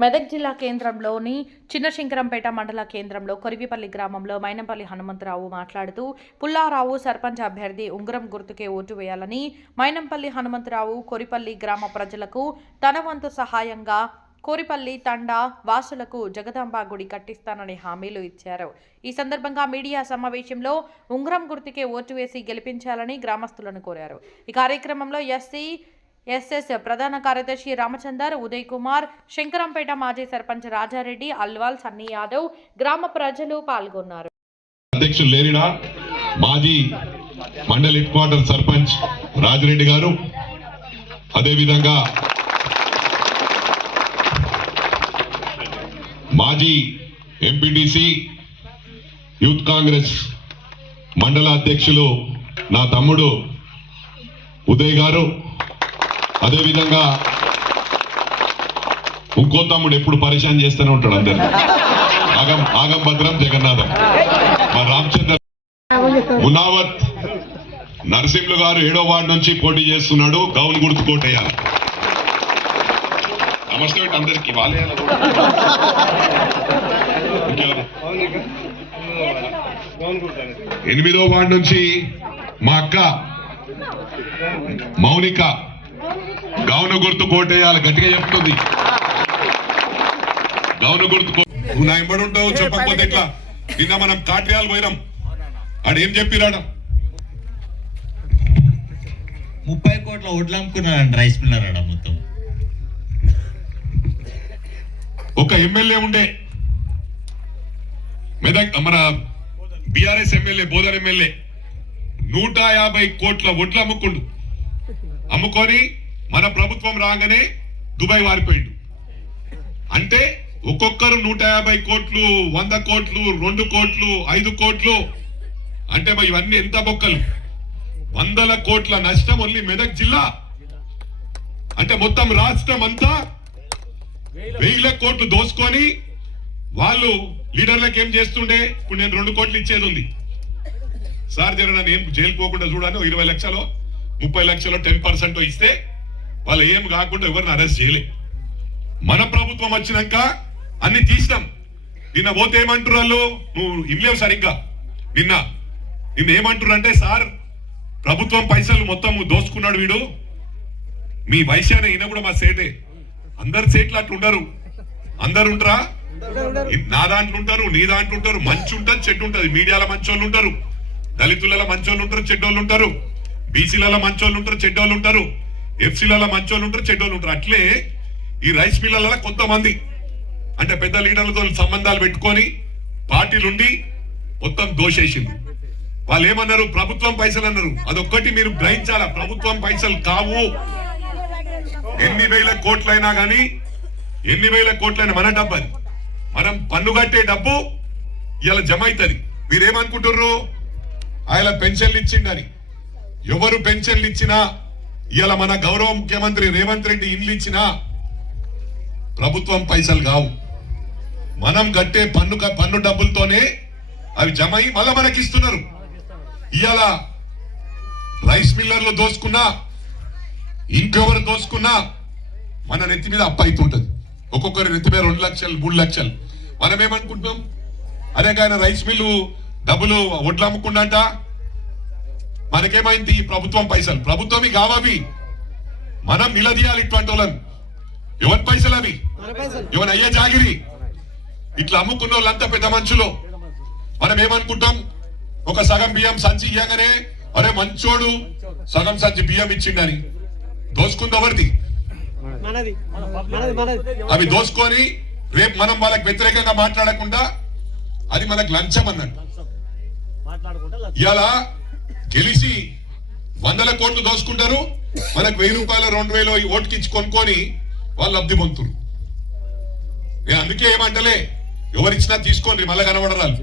మెదక్ జిల్లా కేంద్రంలోని చిన్నశంకరంపేట మండల కేంద్రంలో కొరివిపల్లి గ్రామంలో మైనంపల్లి హనుమంతరావు మాట్లాడుతూ పుల్లారావు సర్పంచ్ అభ్యర్థి ఉంగరం గుర్తుకే ఓటు వేయాలని మైనంపల్లి హనుమంతరావు కొరిపల్లి గ్రామ ప్రజలకు తన వంతు సహాయంగా కోరిపల్లి తండా వాసులకు జగదాంబ గుడి కట్టిస్తానని హామీలు ఇచ్చారు. ఈ సందర్భంగా మీడియా సమావేశంలో ఉంగరం గుర్తుకే ఓటు వేసి గెలిపించాలని గ్రామస్తులను కోరారు. ఈ కార్యక్రమంలో ఎస్సీ ఎస్ఎస్ ప్రధాన కార్యదర్శి రామచందర్ ఉదయ్ కుమార్ శంకరంపేట మాజీ సర్పంచ్ రాజారెడ్డి అల్వాల్ సన్నీ యాదవ్ గ్రామ ప్రజలు పాల్గొన్నారు. అధ్యక్షులు లేరినా మాజీ మండల్ హెడ్ క్వార్టర్ సర్పంచ్ రాజరెడ్డి గారు అదేవిధంగా మాజీ ఎంపీటీసీ యూత్ కాంగ్రెస్ మండల అధ్యక్షులు నా తమ్ముడు ఉదయ్ గారు అదేవిధంగా ఇంకో తమ్ముడు ఎప్పుడు పరిశాన్ చేస్తూనే ఉంటాడు అందరు ఆగం ఆగం భద్రం జగన్నాథం. మా రామచంద్ర మునావత్ నరసింహులు గారు ఏడో వార్డు నుంచి పోటీ చేస్తున్నాడు గౌన్ గుర్తు కోటయ్య. నమస్తే అందరికి. వాళ్ళే ఎనిమిదో వార్డు నుంచి మా అక్క మౌనిక గౌను గుర్తు కోటేయాలి గట్టిగా చెప్తుంది. గౌను గుర్తు నా ఎంబడి ఉంటావు చెప్పకపోతే ఎట్లా? నిన్న మనం కాట్రియాలు పోయినాం. ఆడు ఏం చెప్పిరాడు ముప్పై కోట్ల వడ్లు అమ్ముకున్నారండి రైస్ మిల్లర్ ఆడ మొత్తం. ఒక ఎమ్మెల్యే ఉండే. మెదక్ మన బిఆర్ఎస్ ఎమ్మెల్యే బోధన్ ఎమ్మెల్యే నూట యాభై కోట్ల వడ్లు అమ్ముకుండు. అమ్ముకొని మన ప్రభుత్వం రాగానే దుబాయ్ వారిపోయిండు. అంటే ఒక్కొక్కరు నూట యాభై కోట్లు వంద కోట్లు రెండు కోట్లు ఐదు కోట్లు. అంటే మరి ఇవన్నీ ఎంత బొక్కలు? వందల కోట్ల నష్టం ఓన్లీ మెదక్ జిల్లా. అంటే మొత్తం రాష్ట్రం అంతా వేల కోట్లు దోసుకొని వాళ్ళు లీడర్లకు ఏం చేస్తుండే? ఇప్పుడు నేను రెండు కోట్లు ఇచ్చేది ఉంది. సార్ జర నేను ఏం జైలు పోకుండా చూడాలి ఇరవై లక్షలు ముప్పై లక్షలు టెన్ పర్సెంట్ ఇస్తే వాళ్ళు ఏం కాకుండా ఎవరిని అరెస్ట్ చేయలే. మన ప్రభుత్వం వచ్చినాక అన్ని తీసినాం. నిన్న పోతే ఏమంటారు వాళ్ళు? నువ్వు ఇన్లేవు సరిగ్గా. నిన్న నిన్న ఏమంటారు అంటే సార్ ప్రభుత్వం పైసలు మొత్తం దోసుకున్నాడు వీడు. మీ వైశ్యాన ఈయన కూడా మా సేటే. అందరు సేట్లు అట్లా ఉండరు. అందరు ఉంటారా? నా దాంట్లో ఉంటారు నీ దాంట్లో ఉంటారు. మంచి ఉంటుంది చెడ్డు ఉంటుంది. మీడియాలో మంచోళ్ళు ఉంటారు. దళితులలో మంచోళ్ళు ఉంటారు చెడ్డోళ్ళు ఉంటారు. బీసీలలో మంచోళ్ళు ఉంటారు చెడ్డోళ్ళు ఉంటారు. ఎఫ్సీలలో మంచోళ్ళు ఉంటారు చెడ్డోళ్ళు ఉంటారు. అట్లే ఈ రైస్ మిల్లలలో కొంతమంది. అంటే పెద్ద లీడర్లతో సంబంధాలు పెట్టుకొని పార్టీలుండి మొత్తం దోషేసింది. వాళ్ళు ఏమన్నారు ప్రభుత్వం పైసలు అన్నారు. అదొక్కటి మీరు గ్రహించాలా? ప్రభుత్వం పైసలు కావు. ఎన్ని వేల కోట్లైనా కానీ ఎన్ని వేల కోట్లైనా మన డబ్బు అది మనం పన్ను కట్టే డబ్బు ఇలా జమ అవుతుంది మీరేమనుకుంటుర్రు? ఆయన పెన్షన్లు ఇచ్చిండని. ఎవరు పెన్షన్లు ఇచ్చినా ఇలా మన గౌరవ ముఖ్యమంత్రి రేవంత్ రెడ్డి ఇండ్లు ఇచ్చినా ప్రభుత్వం పైసలు కావు. మనం కట్టే పన్ను పన్ను డబ్బులతోనే అవి జమ అయి మళ్ళా మనకి ఇస్తున్నారు ఇవాళ రైస్ మిల్లర్లు దోసుకున్నా ఇంకెవరు దోసుకున్నా మన నెత్తి మీద అప్పు అవుతుంటది ఒక్కొక్కరి నెత్తి మీద రెండు లక్షలు మూడు లక్షలు. మనం ఏమనుకుంటున్నాం అరే కానీ రైస్ మిల్లు డబ్బులు వడ్లు అమ్ముకుండంట. మనకేమైంది ఈ ప్రభుత్వం పైసలు? ప్రభుత్వం కావవి మనం నిలదీయాలి ఇటువంటి వాళ్ళని. ఎవరి పైసలు అవి? ఎవరి అయ్యే జాగిరి? ఇట్లా అమ్ముకున్న వాళ్ళంతా పెద్ద మనుషులు. మనం ఏమనుకుంటాం? ఒక సగం బియ్యం సంచి ఇయ్యగానే అరే మంచోడు సగం సంచి బియ్యం ఇచ్చిండని. దోసుకుంది ఎవరిది? అవి దోసుకొని రేపు మనం వాళ్ళకి వ్యతిరేకంగా మాట్లాడకుండా అది మనకు లంచం అన్నట్టు. ఇలా గెలిచి వందల కోట్లు దోసుకుంటారు మనకు వెయ్యి రూపాయలు రెండు వేలు ఓటుకిచ్చి కొనుక్కొని వాళ్ళు లబ్ధి పొందుతున్నారు. నేను అందుకే ఏమంటలే ఎవరిచ్చినా తీసుకోండి మళ్ళీ కనబడరాలు